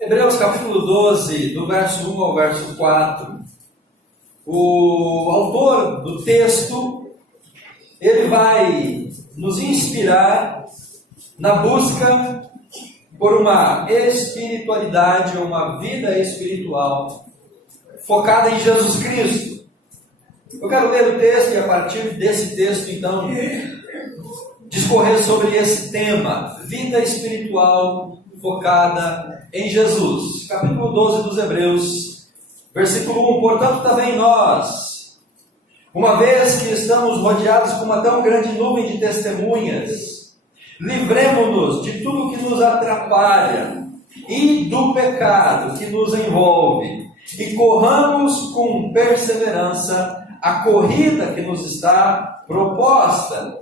Hebreus capítulo 12, do verso 1 ao verso 4. O autor do texto, ele vai nos inspirar na busca por uma espiritualidade, uma vida espiritual focada em Jesus Cristo. Eu quero ler o texto e a partir desse texto, então, discorrer sobre esse tema, vida espiritual focada em Jesus. Capítulo 12 dos Hebreus, versículo 1. Portanto, também nós, uma vez que estamos rodeados por uma tão grande nuvem de testemunhas, livremo-nos de tudo que nos atrapalha e do pecado que nos envolve, e corramos com perseverança a corrida que nos está proposta.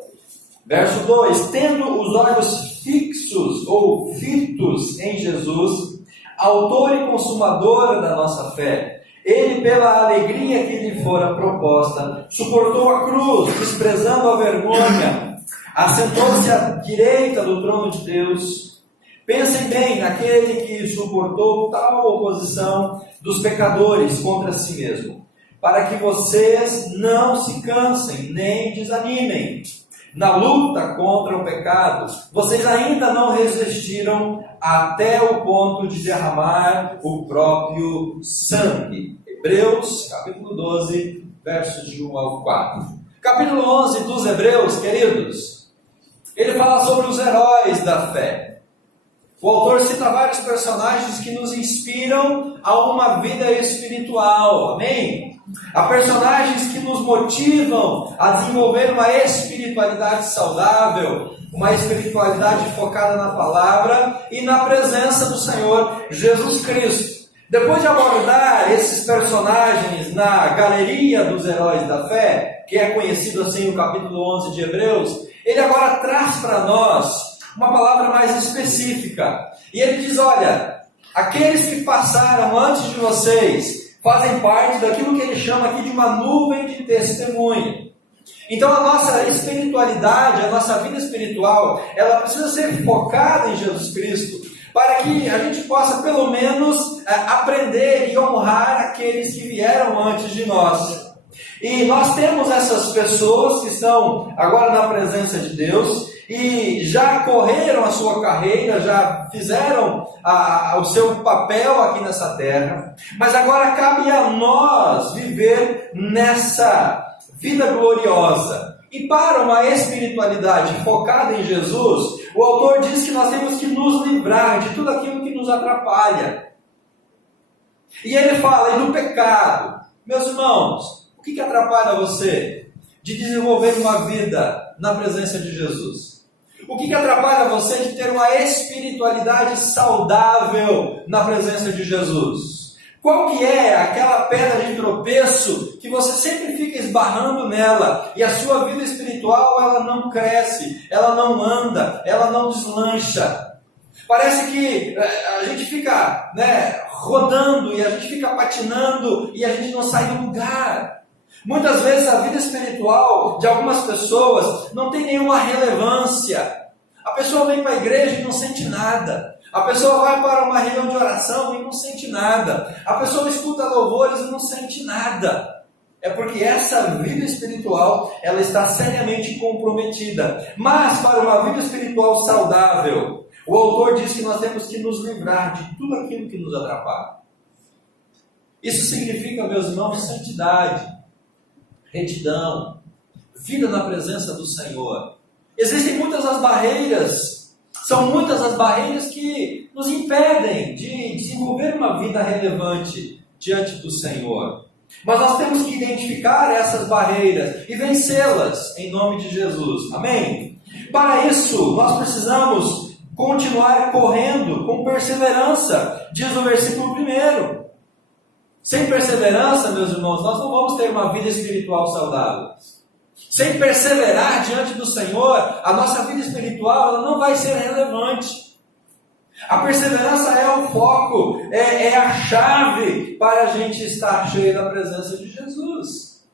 Verso 2: tendo os olhos fixos ou fitos em Jesus, autor e consumador da nossa fé, ele, pela alegria que lhe fora proposta, suportou a cruz, desprezando a vergonha, assentou-se à direita do trono de Deus. Pensem bem naquele que suportou tal oposição dos pecadores contra si mesmo, para que vocês não se cansem nem desanimem. Na luta contra o pecado, vocês ainda não resistiram até o ponto de derramar o próprio sangue. Hebreus, capítulo 12, versos de 1 ao 4. Capítulo 11 dos Hebreus, queridos, ele fala sobre os heróis da fé. O autor cita vários personagens que nos inspiram a uma vida espiritual, amém? Há personagens que nos motivam a desenvolver uma espiritualidade saudável, uma espiritualidade focada na palavra e na presença do Senhor Jesus Cristo. Depois de abordar esses personagens na galeria dos heróis da fé, que é conhecido assim no capítulo 11 de Hebreus, ele agora traz para nós uma palavra mais específica. E ele diz: olha, aqueles que passaram antes de vocês fazem parte daquilo que ele chama aqui de uma nuvem de testemunha. Então a nossa espiritualidade, a nossa vida espiritual, ela precisa ser focada em Jesus Cristo, para que a gente possa pelo menos aprender e honrar aqueles que vieram antes de nós. E nós temos essas pessoas que estão agora na presença de Deus e já correram a sua carreira, já fizeram o seu papel aqui nessa terra, mas agora cabe a nós viver nessa vida gloriosa. E para uma espiritualidade focada em Jesus, o autor diz que nós temos que nos livrar de tudo aquilo que nos atrapalha. E ele fala: e do pecado. Meus irmãos, o que atrapalha você de desenvolver uma vida na presença de Jesus? O que atrapalha você de ter uma espiritualidade saudável na presença de Jesus? Qual que é aquela pedra de tropeço que você sempre fica esbarrando nela e a sua vida espiritual ela não cresce, ela não anda, ela não deslancha? Parece que a gente fica rodando e a gente fica patinando e a gente não sai do lugar. Muitas vezes a vida espiritual de algumas pessoas não tem nenhuma relevância. A pessoa vem para a igreja e não sente nada. A pessoa vai para uma reunião de oração e não sente nada. A pessoa escuta louvores e não sente nada. É porque essa vida espiritual ela está seriamente comprometida. Mas para uma vida espiritual saudável, o autor diz que nós temos que nos livrar de tudo aquilo que nos atrapalha. Isso significa, meus irmãos, santidade, retidão, vida na presença do Senhor. Existem muitas as barreiras, são muitas as barreiras que nos impedem de desenvolver uma vida relevante diante do Senhor. Mas nós temos que identificar essas barreiras e vencê-las em nome de Jesus. Amém? Para isso, nós precisamos continuar correndo com perseverança, diz o versículo 1. Sem perseverança, meus irmãos, nós não vamos ter uma vida espiritual saudável. Sem perseverar diante do Senhor, a nossa vida espiritual ela não vai ser relevante. A perseverança é o foco, é a chave para a gente estar cheio da presença de Jesus.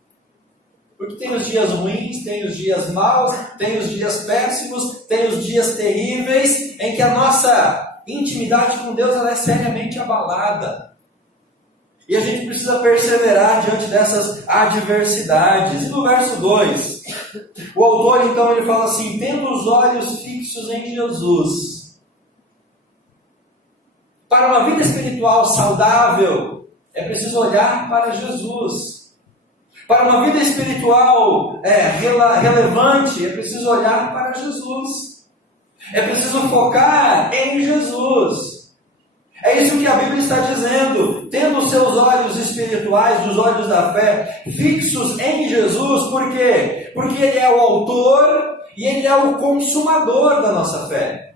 Porque Porque tem os dias ruins, tem os dias maus, tem os dias péssimos, tem os dias terríveis, em que a nossa intimidade com Deus ela é seriamente abalada. E a gente precisa perseverar diante dessas adversidades. E no verso 2, o autor então ele fala assim: tendo os olhos fixos em Jesus. Para uma vida espiritual saudável, é preciso olhar para Jesus. Para uma vida espiritual relevante, é preciso olhar para Jesus. É preciso focar em Jesus. É isso que a Bíblia está dizendo. Tendo os seus olhos espirituais, os olhos da fé, fixos em Jesus. Por quê? Porque Ele é o autor e Ele é o consumador da nossa fé.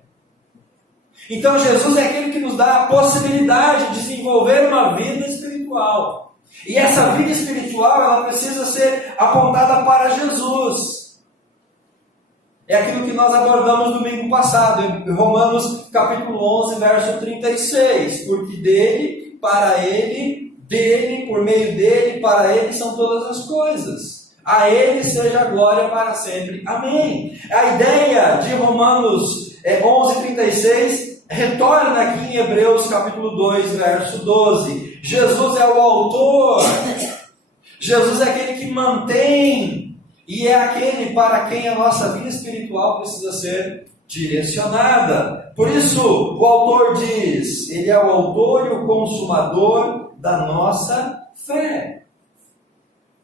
Então Jesus é aquele que nos dá a possibilidade de desenvolver uma vida espiritual. E essa vida espiritual, ela precisa ser apontada para Jesus. É aquilo que nós abordamos no domingo passado, em Romanos capítulo 11, verso 36. Porque dele, para ele, dele, por meio dele, para ele são todas as coisas. A ele seja a glória para sempre. Amém. A ideia de Romanos 11, 36 retorna aqui em Hebreus capítulo 2, verso 12. Jesus é o autor. Jesus é aquele que mantém. E é aquele para quem a nossa vida espiritual precisa ser direcionada. Por isso, o autor diz: Ele é o autor e o consumador da nossa fé.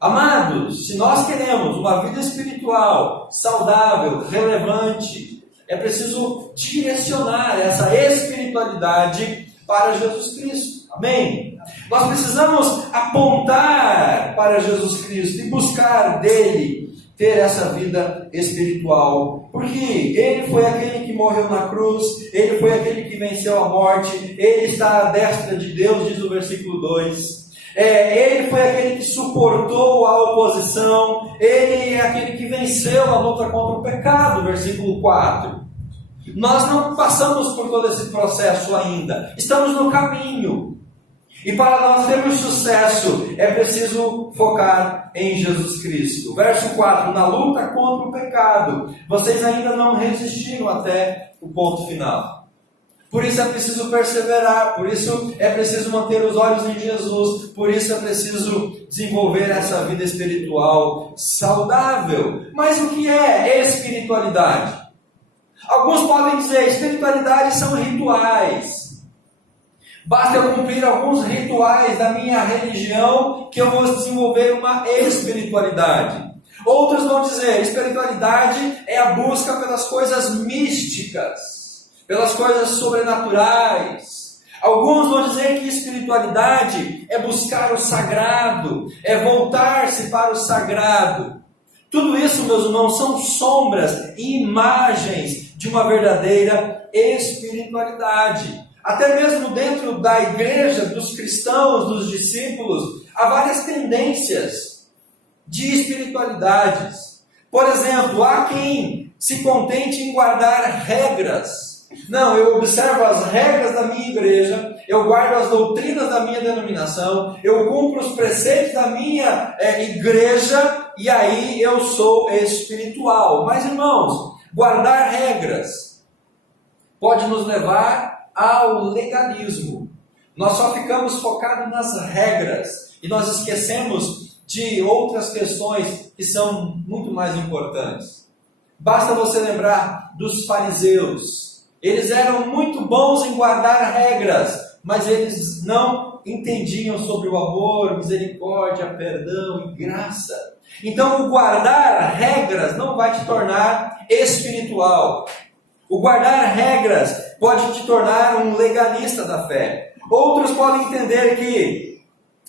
Amados, se nós queremos uma vida espiritual saudável, relevante, é preciso direcionar essa espiritualidade para Jesus Cristo. Amém? Nós precisamos apontar para Jesus Cristo e buscar dele ter essa vida espiritual, porque Ele foi aquele que morreu na cruz, Ele foi aquele que venceu a morte, Ele está à destra de Deus, diz o versículo 2. Ele foi aquele que suportou a oposição, Ele é aquele que venceu a luta contra o pecado, versículo 4. Nós não passamos por todo esse processo ainda, estamos no caminho. E para nós termos sucesso, é preciso focar em Jesus Cristo. Verso 4, na luta contra o pecado, vocês ainda não resistiram até o ponto final. Por isso é preciso perseverar, por isso é preciso manter os olhos em Jesus, por isso é preciso desenvolver essa vida espiritual saudável. Mas o que é espiritualidade? Alguns podem dizer, espiritualidade são rituais. Basta eu cumprir alguns rituais da minha religião que eu vou desenvolver uma espiritualidade. Outros vão dizer, espiritualidade é a busca pelas coisas místicas, pelas coisas sobrenaturais. Alguns vão dizer que espiritualidade é buscar o sagrado, é voltar-se para o sagrado. Tudo isso, meus irmãos, são sombras e imagens de uma verdadeira espiritualidade. Até mesmo dentro da igreja, dos cristãos, dos discípulos, há várias tendências de espiritualidades. Por exemplo, há quem se contente em guardar regras. Não, eu observo as regras da minha igreja, eu guardo as doutrinas da minha denominação, eu cumpro os preceitos da minha igreja, e aí eu sou espiritual. Mas, irmãos, guardar regras pode nos levar ao legalismo. Nós só ficamos focados nas regras e nós esquecemos de outras questões que são muito mais importantes. Basta você lembrar dos fariseus. Eles eram muito bons em guardar regras, mas eles não entendiam sobre o amor, misericórdia, perdão e graça. Então o guardar regras não vai te tornar espiritual. O guardar regras pode te tornar um legalista da fé. Outros podem entender que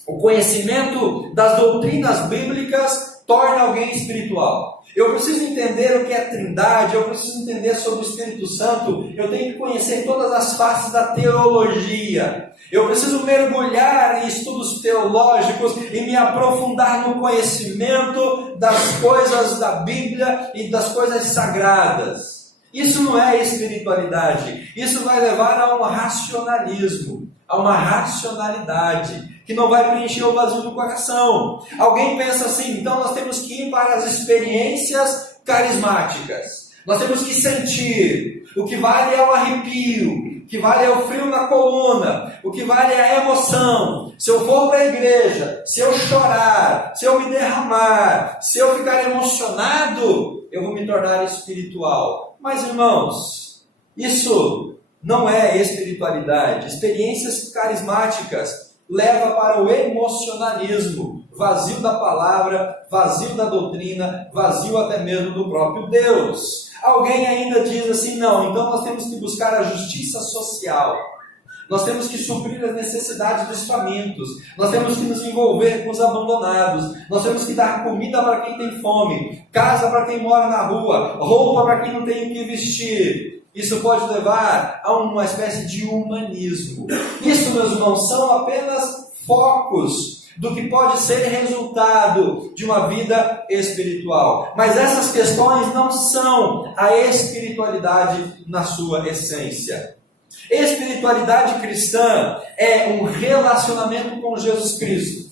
o conhecimento das doutrinas bíblicas torna alguém espiritual. Eu preciso entender o que é trindade, eu preciso entender sobre o Espírito Santo, eu tenho que conhecer todas as faces da teologia. Eu preciso mergulhar em estudos teológicos e me aprofundar no conhecimento das coisas da Bíblia e das coisas sagradas. Isso não é espiritualidade. Isso vai levar a um racionalismo, a uma racionalidade. que não vai preencher o vazio do coração. Alguém pensa assim, então nós temos que ir para as experiências carismáticas. Nós temos que sentir. O que vale é o arrepio, o que vale é o frio na coluna, o que vale é a emoção. Se eu for para a igreja, se eu chorar, se eu me derramar, se eu ficar emocionado, eu vou me tornar espiritual. Mas, irmãos, isso não é espiritualidade. Experiências carismáticas levam para o emocionalismo, vazio da palavra, vazio da doutrina, vazio até mesmo do próprio Deus. Alguém ainda diz assim, não, então nós temos que buscar a justiça social. Nós temos que suprir as necessidades dos famintos. Nós temos que nos envolver com os abandonados. Nós temos que dar comida para quem tem fome, casa para quem mora na rua, roupa para quem não tem o que vestir. Isso pode levar a uma espécie de humanismo. Isso, meus irmãos, são apenas focos do que pode ser resultado de uma vida espiritual. Mas essas questões não são a espiritualidade na sua essência. Espiritualidade cristã é um relacionamento com Jesus Cristo.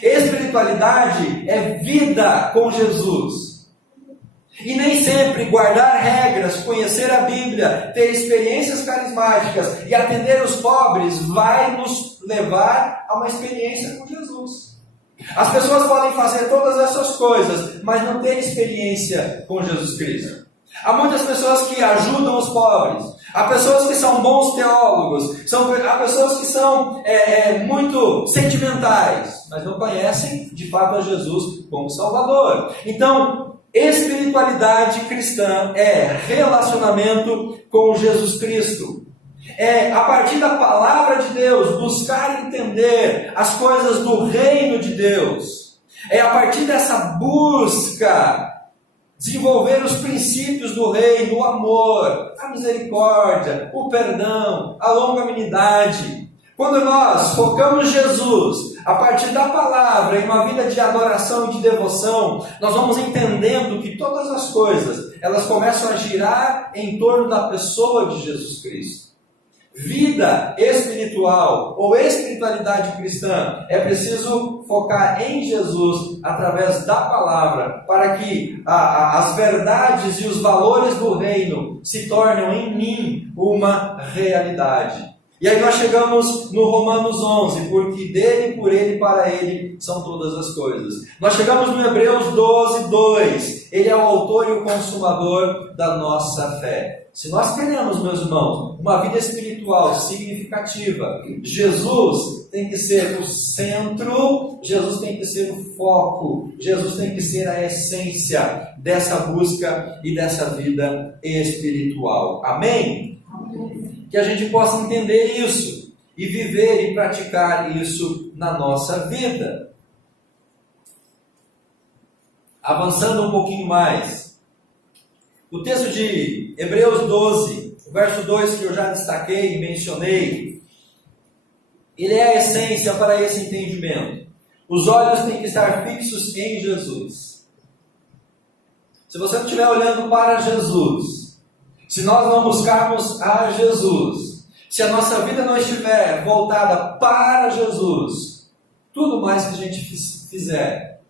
Espiritualidade é vida com Jesus. E nem sempre guardar regras, conhecer a Bíblia, ter experiências carismáticas e atender os pobres vai nos levar a uma experiência com Jesus. As pessoas podem fazer todas essas coisas, mas não ter experiência com Jesus Cristo. Há muitas pessoas que ajudam os pobres, há pessoas que são bons teólogos, há pessoas que são muito sentimentais, mas não conhecem de fato a Jesus como Salvador. Então, espiritualidade cristã é relacionamento com Jesus Cristo. É, a partir da palavra de Deus, buscar entender as coisas do reino de Deus. É a partir dessa busca desenvolver os princípios do reino, o amor, a misericórdia, o perdão, a longanimidade. Quando nós focamos Jesus a partir da palavra em uma vida de adoração e de devoção, nós vamos entendendo que todas as coisas, elas começam a girar em torno da pessoa de Jesus Cristo. Vida espiritual ou espiritualidade cristã é preciso focar em Jesus através da palavra para que as verdades e os valores do reino se tornem em mim uma realidade. E aí nós chegamos no Romanos 11, porque dele, por ele e para ele são todas as coisas. Nós chegamos no Hebreus 12, 2. Ele é o autor e o consumador da nossa fé. Se nós queremos, meus irmãos, uma vida espiritual significativa, Jesus tem que ser o centro, Jesus tem que ser o foco, Jesus tem que ser a essência dessa busca e dessa vida espiritual. Amém? Que a gente possa entender isso e viver e praticar isso na nossa vida. Avançando um pouquinho mais, o texto de Hebreus 12, o verso 2 que eu já destaquei e mencionei, ele é a essência para esse entendimento. Os olhos têm que estar fixos em Jesus. Se você não estiver olhando para Jesus, se nós não buscarmos a Jesus, se a nossa vida não estiver voltada para Jesus, tudo mais que a gente fizer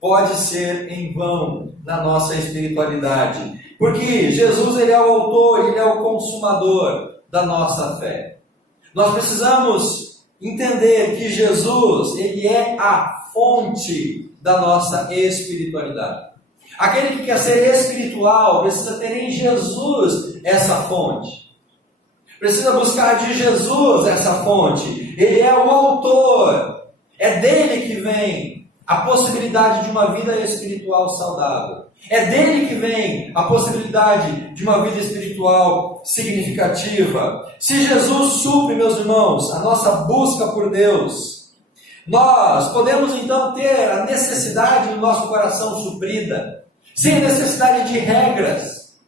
pode ser em vão na nossa espiritualidade. Porque Jesus, ele é o autor, ele é o consumador da nossa fé. Nós precisamos entender que Jesus, ele é a fonte da nossa espiritualidade. Aquele que quer ser espiritual precisa ter em Jesus essa fonte. Precisa buscar de Jesus essa fonte. Ele é o autor. É dele que vem a possibilidade de uma vida espiritual saudável. É dele que vem a possibilidade de uma vida espiritual significativa. Se Jesus supre, meus irmãos, a nossa busca por Deus, nós podemos então ter a necessidade do nosso coração suprida, sem a necessidade de regras,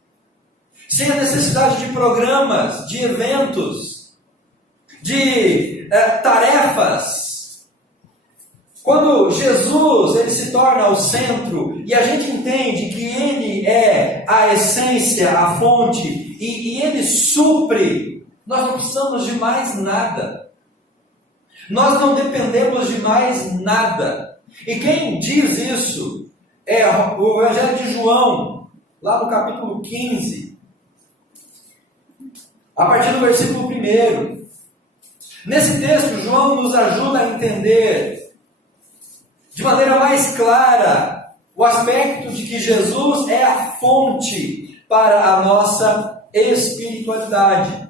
sem a necessidade de programas, de eventos, de tarefas. Quando Jesus ele se torna o centro e a gente entende que Ele é a essência, a fonte e Ele supre, nós não precisamos de mais nada. Nós não dependemos de mais nada. E quem diz isso é o Evangelho de João, lá no capítulo 15, a partir do versículo 1. Nesse texto, João nos ajuda a entender de maneira mais clara o aspecto de que Jesus é a fonte para a nossa espiritualidade.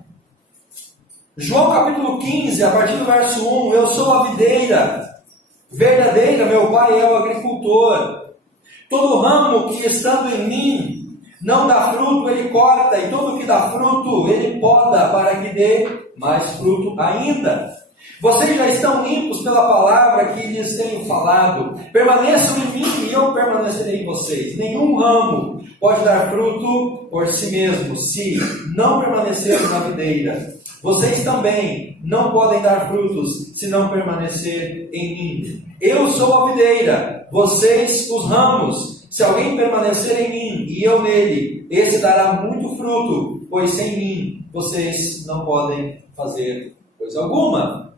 João capítulo 15, a partir do verso 1, eu sou a videira verdadeira, meu pai é o agricultor. Todo ramo que estando em mim não dá fruto, ele corta, e todo que dá fruto, ele poda, para que dê mais fruto ainda. Vocês já estão limpos pela palavra que lhes tenho falado. Permaneçam em mim e eu permanecerei em vocês. Nenhum ramo pode dar fruto por si mesmo, se não permanecer na videira. Vocês também não podem dar frutos se não permanecer em mim. Eu sou a videira, vocês os ramos. Se alguém permanecer em mim e eu nele, esse dará muito fruto, pois sem mim vocês não podem fazer coisa alguma.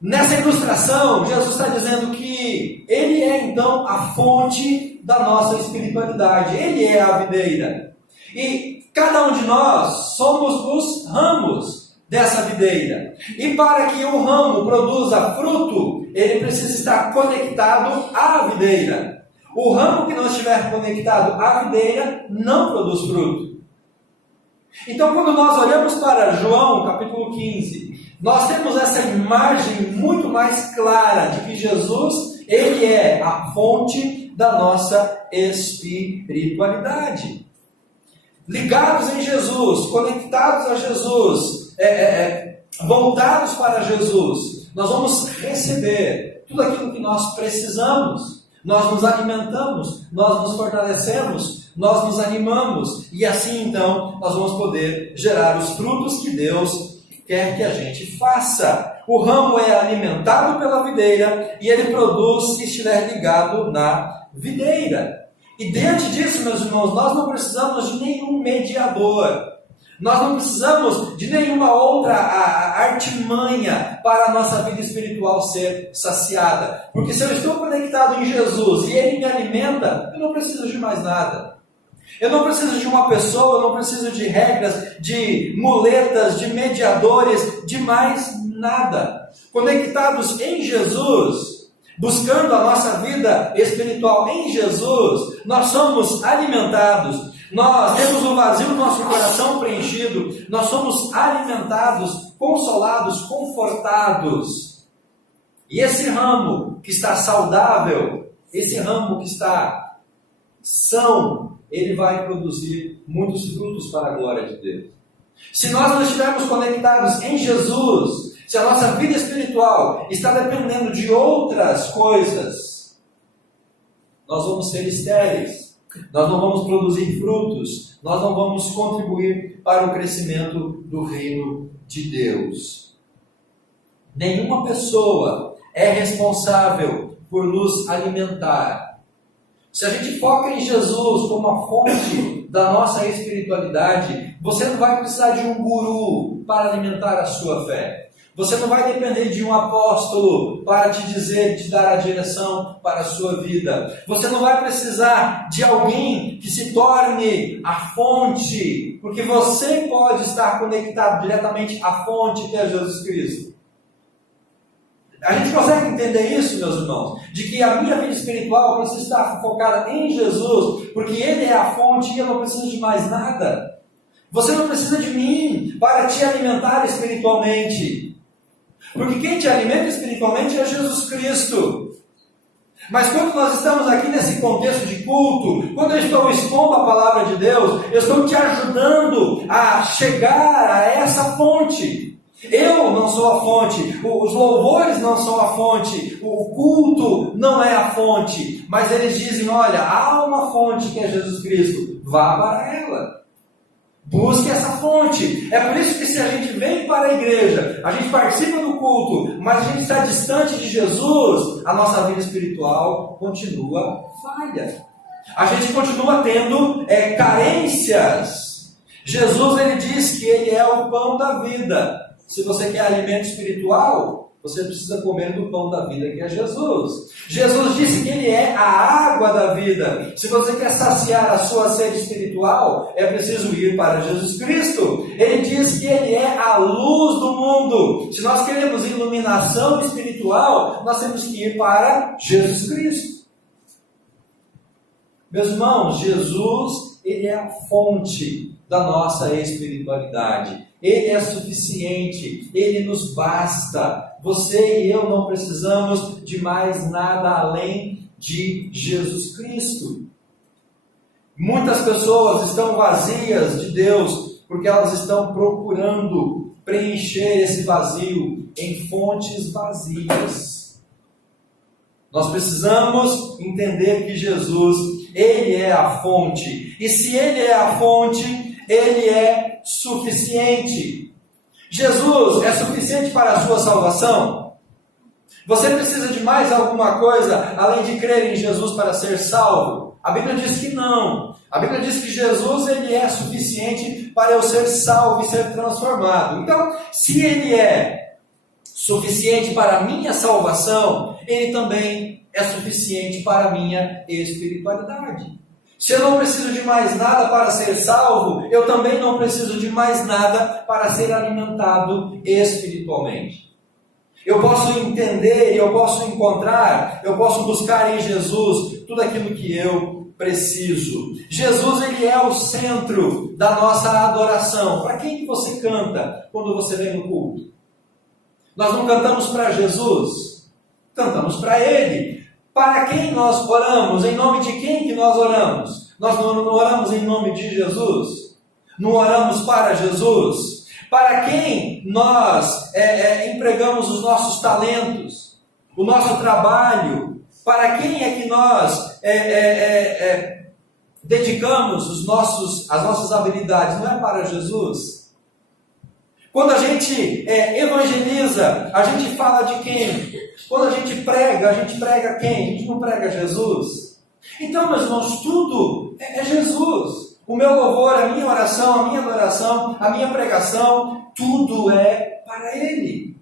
Nessa ilustração, Jesus está dizendo que Ele é então a fonte da nossa espiritualidade. Ele é a videira. E cada um de nós somos os ramos dessa videira. E para que o ramo produza fruto, ele precisa estar conectado à videira. O ramo que não estiver conectado à videira não produz fruto. Então, quando nós olhamos para João, capítulo 15, nós temos essa imagem muito mais clara de que Jesus, Ele é a fonte da nossa espiritualidade. Ligados em Jesus, conectados a Jesus, voltados para Jesus, nós vamos receber tudo aquilo que nós precisamos. Nós nos alimentamos, nós nos fortalecemos, nós nos animamos, e assim então nós vamos poder gerar os frutos que Deus quer que a gente faça. O ramo é alimentado pela videira e ele produz se estiver ligado na videira. E diante disso, meus irmãos, nós não precisamos de nenhum mediador. Nós não precisamos de nenhuma outra artimanha para a nossa vida espiritual ser saciada. Porque se eu estou conectado em Jesus e Ele me alimenta, eu não preciso de mais nada. Eu não preciso de uma pessoa, eu não preciso de regras, de muletas, de mediadores, de mais nada. Conectados em Jesus, buscando a nossa vida espiritual em Jesus, nós somos alimentados. Nós temos um vazio no nosso coração preenchido. Nós somos alimentados, consolados, confortados. E esse ramo que está saudável, esse ramo que está são, ele vai produzir muitos frutos para a glória de Deus. Se nós não estivermos conectados em Jesus, se a nossa vida espiritual está dependendo de outras coisas, nós vamos ser estéreis. Nós não vamos produzir frutos, nós não vamos contribuir para o crescimento do reino de Deus. Nenhuma pessoa é responsável por nos alimentar. Se a gente foca em Jesus como a fonte da nossa espiritualidade, você não vai precisar de um guru para alimentar a sua fé. Você não vai depender de um apóstolo para te dizer, te dar a direção para a sua vida. Você não vai precisar de alguém que se torne a fonte, porque você pode estar conectado diretamente à fonte que é Jesus Cristo. A gente consegue entender isso, meus irmãos? De que a minha vida espiritual precisa estar focada em Jesus, porque Ele é a fonte e eu não preciso de mais nada. Você não precisa de mim para te alimentar espiritualmente. Porque quem te alimenta espiritualmente é Jesus Cristo. Mas quando nós estamos aqui nesse contexto de culto, quando eu estou expondo a palavra de Deus, eu estou te ajudando a chegar a essa fonte. Eu não sou a fonte, os louvores não são a fonte, o culto não é a fonte, mas eles dizem, olha, há uma fonte que é Jesus Cristo, vá para ela. Busque essa fonte. É por isso que se a gente vem para a igreja, a gente participa do culto, mas a gente está distante de Jesus, a nossa vida espiritual continua falha. A gente continua tendo carências. Jesus, ele diz que ele é o pão da vida. Se você quer alimento espiritual, você precisa comer do pão da vida, que é Jesus. Jesus disse que Ele é a água da vida. Se você quer saciar a sua sede espiritual, é preciso ir para Jesus Cristo. Ele diz que Ele é a luz do mundo. Se nós queremos iluminação espiritual, nós temos que ir para Jesus Cristo. Meus irmãos, Jesus, Ele é a fonte da nossa espiritualidade. Ele é suficiente, Ele nos basta. Você e eu não precisamos de mais nada além de Jesus Cristo. Muitas pessoas estão vazias de Deus porque elas estão procurando preencher esse vazio em fontes vazias. Nós precisamos entender que Jesus, Ele é a fonte. E se Ele é a fonte, Ele é suficiente. Jesus é suficiente para a sua salvação? Você precisa de mais alguma coisa além de crer em Jesus para ser salvo? A Bíblia diz que não. A Bíblia diz que Jesus, Ele é suficiente para eu ser salvo e ser transformado. Então, se Ele é suficiente para a minha salvação, Ele também é suficiente para a minha espiritualidade. Se eu não preciso de mais nada para ser salvo, eu também não preciso de mais nada para ser alimentado espiritualmente. Eu posso entender, eu posso encontrar, eu posso buscar em Jesus tudo aquilo que eu preciso. Jesus, Ele é o centro da nossa adoração. Para quem que você canta quando você vem no culto? Nós não cantamos para Jesus, cantamos para Ele. Para quem nós oramos? Em nome de quem que nós oramos? Nós não oramos em nome de Jesus? Não oramos para Jesus? Para quem nós empregamos os nossos talentos? O nosso trabalho? Para quem é que nós dedicamos as nossas habilidades? Não é para Jesus? Quando a gente evangeliza, a gente fala de quem? Quando a gente prega quem? A gente não prega Jesus. Então, meus irmãos, tudo é Jesus. O meu louvor, a minha oração, a minha adoração, a minha pregação, tudo é para Ele.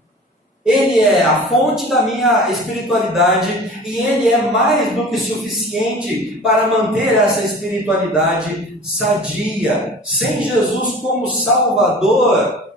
Ele é a fonte da minha espiritualidade e Ele é mais do que suficiente para manter essa espiritualidade sadia. Sem Jesus como Salvador,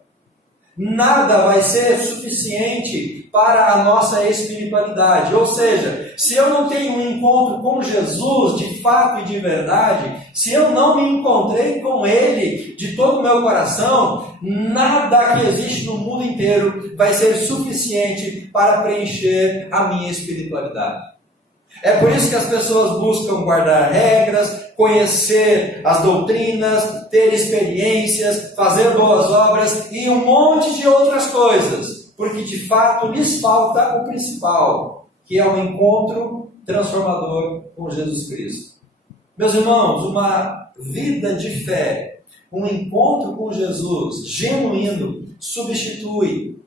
nada vai ser suficiente para a nossa espiritualidade. Ou seja, se eu não tenho um encontro com Jesus de fato e de verdade, se eu não me encontrei com Ele de todo o meu coração, nada que existe no mundo inteiro vai ser suficiente para preencher a minha espiritualidade. É por isso que as pessoas buscam guardar regras, conhecer as doutrinas, ter experiências, fazer boas obras e um monte de outras coisas, porque de fato lhes falta o principal, que é o encontro transformador com Jesus Cristo. Meus irmãos, uma vida de fé, um encontro com Jesus genuíno, substitui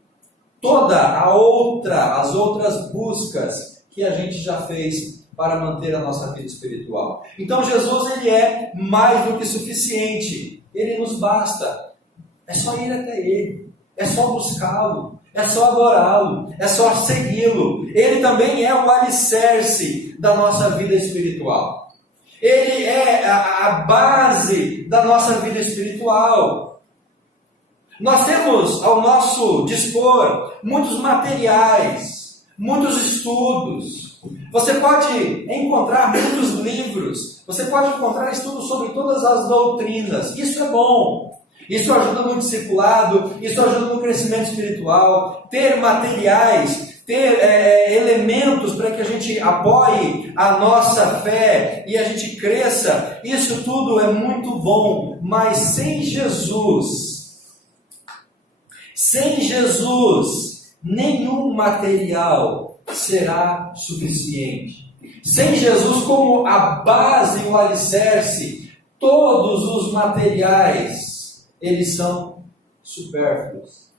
todas as outras buscas que a gente já fez para manter a nossa vida espiritual. Então Jesus, Ele é mais do que suficiente. Ele nos basta. É só ir até Ele. É só buscá-lo. É só adorá-lo. É só segui-lo. Ele também é o alicerce da nossa vida espiritual. Ele é a base da nossa vida espiritual. Nós temos ao nosso dispor muitos materiais, muitos estudos. Você pode encontrar muitos livros. Você pode encontrar estudos sobre todas as doutrinas. Isso é bom. Isso ajuda no discipulado. Isso ajuda no crescimento espiritual. Ter materiais, ter elementos para que a gente apoie a nossa fé e a gente cresça. Isso tudo é muito bom. Mas sem Jesus, nenhum material será suficiente. Sem Jesus como a base e o alicerce, todos os materiais, eles são supérfluos.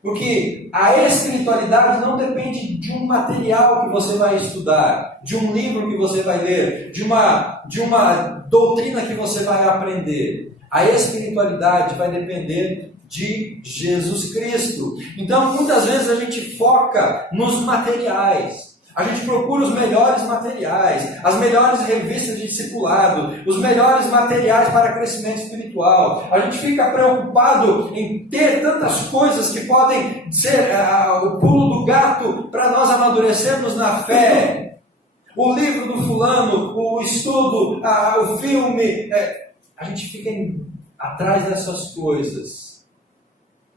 Porque a espiritualidade não depende de um material que você vai estudar, de um livro que você vai ler, de uma doutrina que você vai aprender. A espiritualidade vai depender de Jesus Cristo. Então, muitas vezes a gente foca nos materiais. A gente procura os melhores materiais, as melhores revistas de discipulado, os melhores materiais para crescimento espiritual. A gente fica preocupado em ter tantas coisas que podem ser o pulo do gato para nós amadurecermos na fé. O livro do fulano, o estudo, o filme. A gente fica atrás dessas coisas.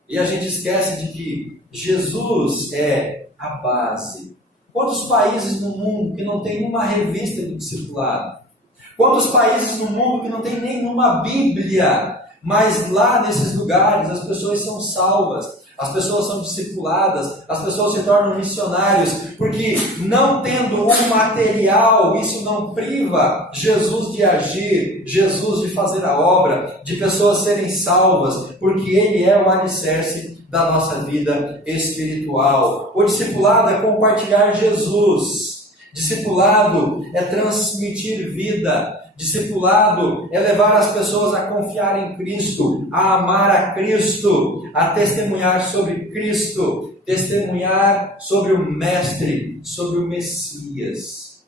E a gente esquece de que Jesus é a base. Quantos países no mundo que não tem uma revista de discipulado? Quantos países no mundo que não tem nenhuma Bíblia? Mas lá nesses lugares as pessoas são salvas, as pessoas são discipuladas, as pessoas se tornam missionários, porque não tendo um material, isso não priva Jesus de agir, Jesus de fazer a obra, de pessoas serem salvas, porque Ele é o alicerce da nossa vida espiritual. O discipulado é compartilhar Jesus. Discipulado é transmitir vida. Discipulado é levar as pessoas a confiar em Cristo, a amar a Cristo, a testemunhar sobre Cristo, testemunhar sobre o Mestre, sobre o Messias.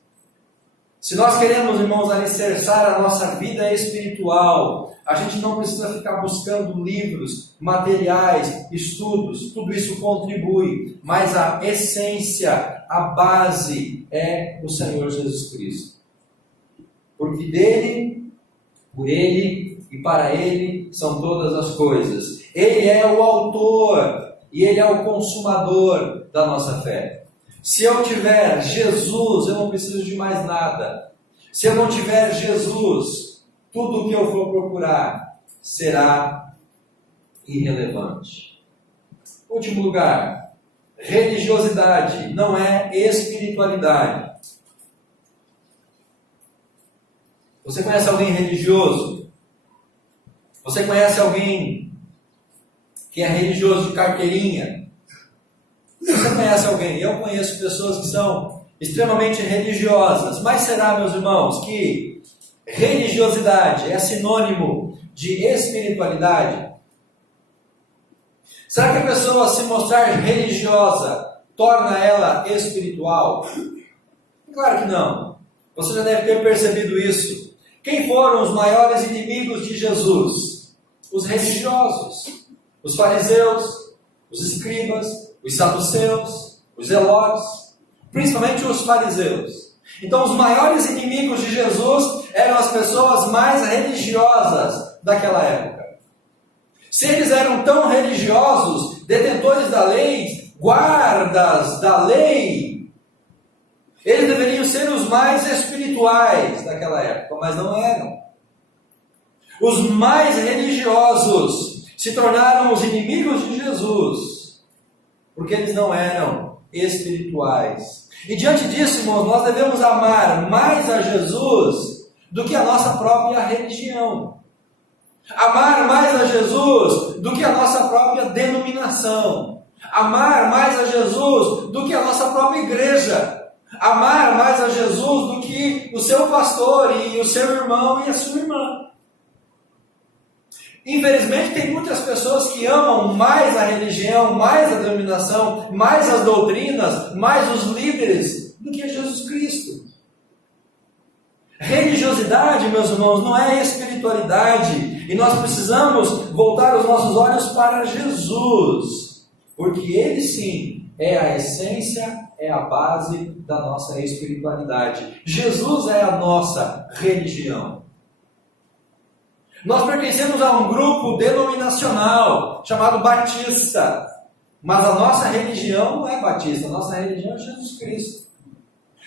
Se nós queremos, irmãos, alicerçar a nossa vida espiritual, a gente não precisa ficar buscando livros, materiais, estudos, tudo isso contribui, mas a essência, a base é o Senhor Jesus Cristo. Porque dele, por ele e para ele são todas as coisas. Ele é o autor e ele é o consumador da nossa fé. Se eu tiver Jesus, eu não preciso de mais nada. Se eu não tiver Jesus, tudo o que eu for procurar será irrelevante. Último lugar, religiosidade não é espiritualidade. Você conhece alguém religioso? Você conhece alguém que é religioso de carteirinha? Você conhece alguém? Eu conheço pessoas que são extremamente religiosas. Mas será, meus irmãos, que religiosidade é sinônimo de espiritualidade? Será que a pessoa se mostrar religiosa torna ela espiritual? Claro que não. Você já deve ter percebido isso. Quem foram os maiores inimigos de Jesus? Os religiosos, os fariseus, os escribas, os saduceus, os zelotes, principalmente os fariseus. Então, os maiores inimigos de Jesus eram as pessoas mais religiosas daquela época. Se eles eram tão religiosos, detentores da lei, guardas da lei, eles deveriam ser os mais espirituais daquela época, mas não eram. Os mais religiosos se tornaram os inimigos de Jesus, porque eles não eram espirituais. E diante disso, irmãos, nós devemos amar mais a Jesus do que a nossa própria religião. Amar mais a Jesus do que a nossa própria denominação. Amar mais a Jesus do que a nossa própria igreja. Amar mais a Jesus do que o seu pastor e o seu irmão e a sua irmã. Infelizmente tem muitas pessoas que amam mais a religião, mais a denominação, mais as doutrinas, mais os líderes do que Jesus Cristo. Religiosidade, meus irmãos, não é espiritualidade. E nós precisamos voltar os nossos olhos para Jesus. Porque Ele sim é a essência, é a base da nossa espiritualidade. Jesus é a nossa religião. Nós pertencemos a um grupo denominacional chamado Batista. Mas a nossa religião não é Batista, a nossa religião é Jesus Cristo.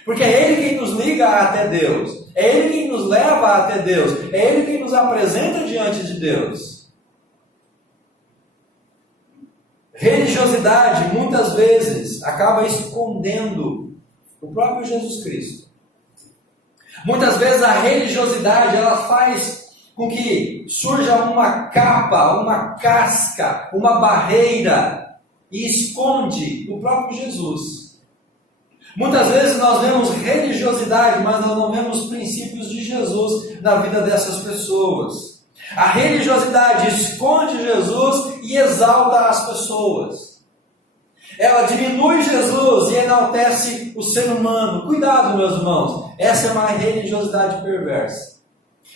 Porque é Ele quem nos liga até Deus. É Ele quem nos leva até Deus. É Ele quem nos apresenta diante de Deus. Religiosidade, muitas vezes, acaba escondendo o próprio Jesus Cristo. Muitas vezes a religiosidade, ela faz com que surja uma capa, uma casca, uma barreira e esconde o próprio Jesus. Muitas vezes nós vemos religiosidade, mas nós não vemos os princípios de Jesus na vida dessas pessoas. A religiosidade esconde Jesus e e exalta as pessoas. Ela diminui Jesus e enaltece o ser humano. Cuidado, meus irmãos, essa é uma religiosidade perversa.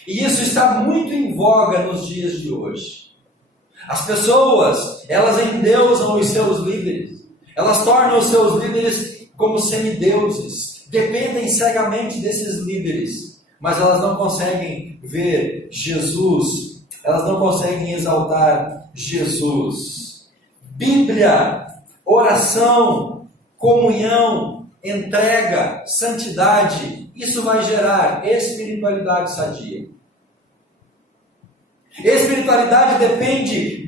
E isso está muito em voga nos dias de hoje. As pessoas, elas endeusam os seus líderes. Elas tornam os seus líderes como semideuses. Dependem cegamente desses líderes. Mas elas não conseguem ver Jesus. Elas não conseguem exaltar Jesus. Bíblia, oração, comunhão, entrega, santidade. Isso vai gerar espiritualidade sadia. Espiritualidade depende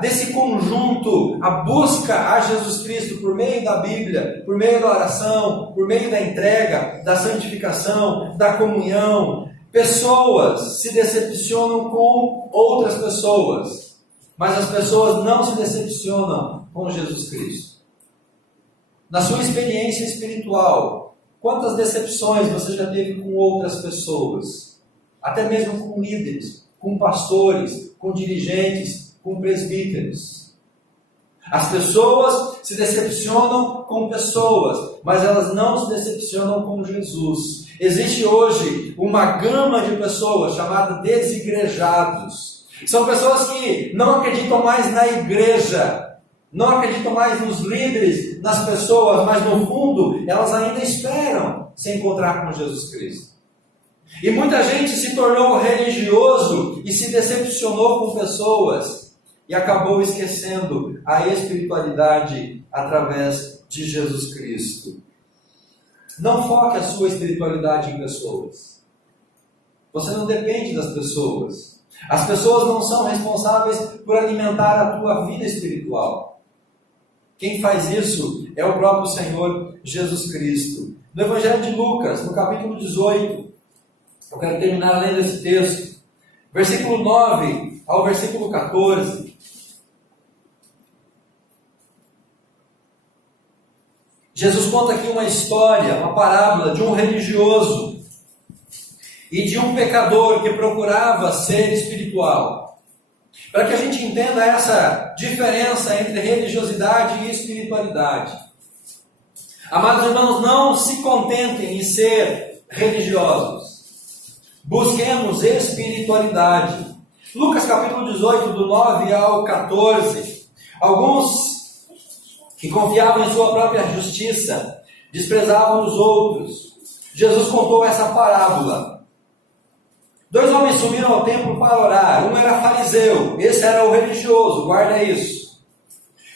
desse conjunto, a busca a Jesus Cristo por meio da Bíblia, por meio da oração, por meio da entrega, da santificação, da comunhão. Pessoas se decepcionam com outras pessoas, mas as pessoas não se decepcionam com Jesus Cristo. Na sua experiência espiritual, quantas decepções você já teve com outras pessoas? Até mesmo com líderes, com pastores, com dirigentes, com presbíteros. As pessoas se decepcionam com pessoas, mas elas não se decepcionam com Jesus. Existe hoje uma gama de pessoas chamada desigrejados. São pessoas que não acreditam mais na igreja, não acreditam mais nos líderes, nas pessoas, mas no fundo elas ainda esperam se encontrar com Jesus Cristo. E muita gente se tornou religioso e se decepcionou com pessoas e acabou esquecendo a espiritualidade através de Jesus Cristo. Não foque a sua espiritualidade em pessoas. Você não depende das pessoas. As pessoas não são responsáveis por alimentar a tua vida espiritual. Quem faz isso é o próprio Senhor Jesus Cristo. No Evangelho de Lucas, no capítulo 18, eu quero terminar lendo esse texto, versículo 9 ao versículo 14. Jesus conta aqui uma história, uma parábola de um religioso e de um pecador que procurava ser espiritual. Para que a gente entenda essa diferença entre religiosidade e espiritualidade. Amados irmãos, não se contentem em ser religiosos. Busquemos espiritualidade. Lucas capítulo 18, do 9 ao 14. Alguns que confiavam em sua própria justiça, desprezavam os outros. Jesus contou essa parábola. 2 homens subiram ao templo para orar. Um era fariseu, esse era o religioso, guarda isso.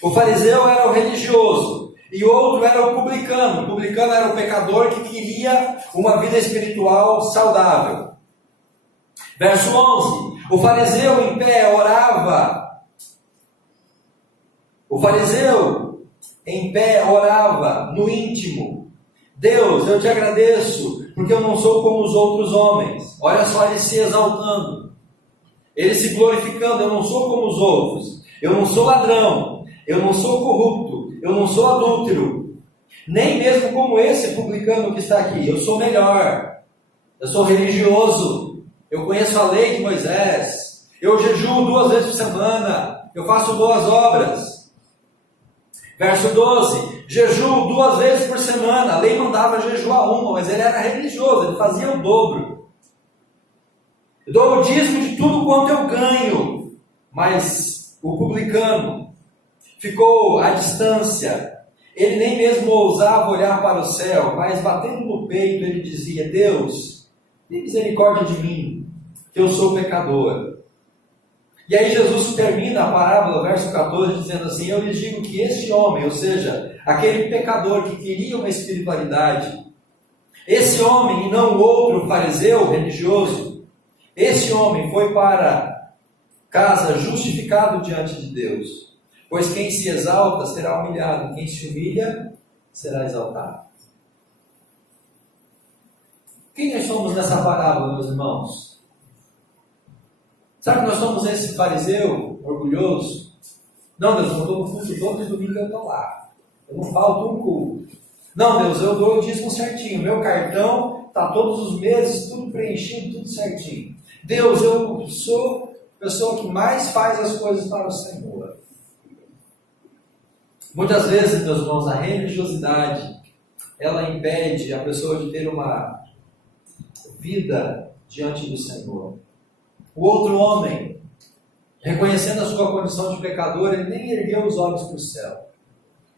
O fariseu era o religioso, e o outro era o publicano. O publicano era o pecador que queria uma vida espiritual saudável. Verso 11, o fariseu em pé orava. O fariseu em pé orava no íntimo. Deus, eu te agradeço, porque eu não sou como os outros homens. Olha só ele se exaltando. Ele se glorificando, eu não sou como os outros. Eu não sou ladrão, eu não sou corrupto, eu não sou adúltero. Nem mesmo como esse publicano que está aqui. Eu sou melhor. Eu sou religioso. Eu conheço a lei de Moisés. Eu jejuo 2 vezes por semana. Eu faço boas obras. Verso 12. Jejuo 2 vezes por semana. A lei mandava jejuar uma, mas ele era religioso. Ele fazia o dobro. Eu dou o dízimo de tudo quanto eu ganho. Mas o publicano ficou à distância. Ele nem mesmo ousava olhar para o céu, mas batendo no peito ele dizia: Deus, tem misericórdia de mim, que eu sou pecador. E aí Jesus termina a parábola, verso 14, dizendo assim: eu lhes digo que este homem, ou seja, aquele pecador que queria uma espiritualidade, esse homem e não o outro fariseu religioso, esse homem foi para casa justificado diante de Deus. Pois quem se exalta será humilhado, quem se humilha será exaltado. Quem nós somos nessa parábola, meus irmãos? Sabe que nós somos esse fariseu orgulhoso? Não, Deus, eu estou no culto todo e domingo eu estou lá. Eu não falto um culto. Não, Deus, eu dou o dízimo certinho. Meu cartão está todos os meses, tudo preenchido, tudo certinho. Deus, eu sou a pessoa que mais faz as coisas para o Senhor. Muitas vezes, meus irmãos, a religiosidade, ela impede a pessoa de ter uma vida diante do Senhor. O outro homem, reconhecendo a sua condição de pecador, ele nem ergueu os olhos para o céu.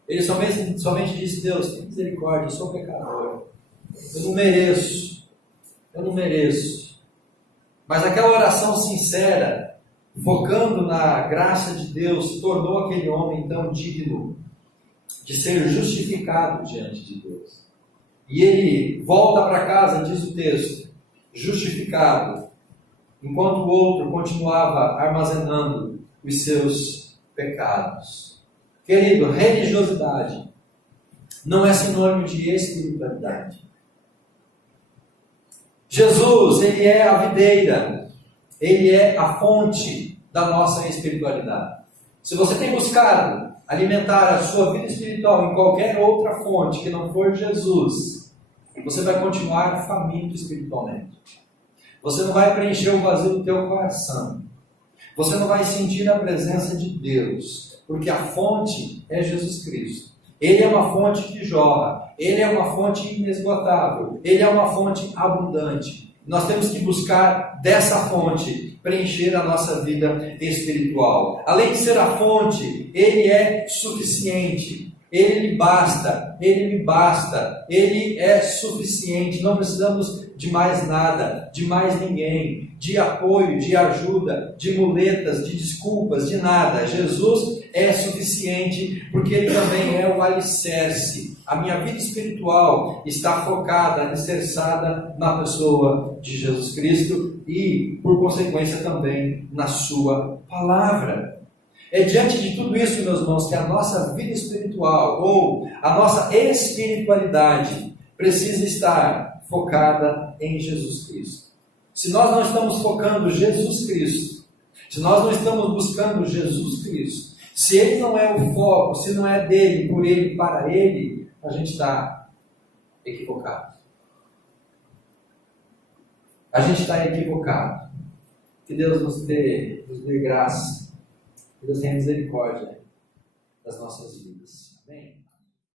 Ele somente disse: Deus, tem misericórdia, eu sou pecador. Eu não mereço. Mas aquela oração sincera, focando na graça de Deus, tornou aquele homem tão digno de ser justificado diante de Deus. E ele volta para casa, diz o texto, justificado, enquanto o outro continuava armazenando os seus pecados. Querido, religiosidade não é sinônimo de espiritualidade. Jesus, ele é a videira, ele é a fonte da nossa espiritualidade. Se você tem buscado alimentar a sua vida espiritual em qualquer outra fonte que não for Jesus, você vai continuar faminto espiritualmente. Você não vai preencher o vazio do teu coração. Você não vai sentir a presença de Deus, porque a fonte é Jesus Cristo. Ele é uma fonte que jorra, ele é uma fonte inesgotável, ele é uma fonte abundante. Nós temos que buscar dessa fonte preencher a nossa vida espiritual. Além de ser a fonte, ele é suficiente. Ele lhe basta, ele me basta, ele é suficiente. Não precisamos de mais nada, de mais ninguém, de apoio, de ajuda, de muletas, de desculpas, de nada. Jesus é suficiente, porque ele também é o alicerce. A minha vida espiritual está focada, alicerçada na pessoa de Jesus Cristo e, por consequência, também na sua palavra. É diante de tudo isso, meus irmãos, que a nossa vida espiritual ou a nossa espiritualidade precisa estar focada em Jesus Cristo. Se nós não estamos focando Jesus Cristo, se nós não estamos buscando Jesus Cristo, se Ele não é o foco, se não é dele, por Ele, para Ele, a gente está equivocado. A gente está equivocado. Que Deus nos dê graça. Que Deus tenha misericórdia das nossas vidas. Amém?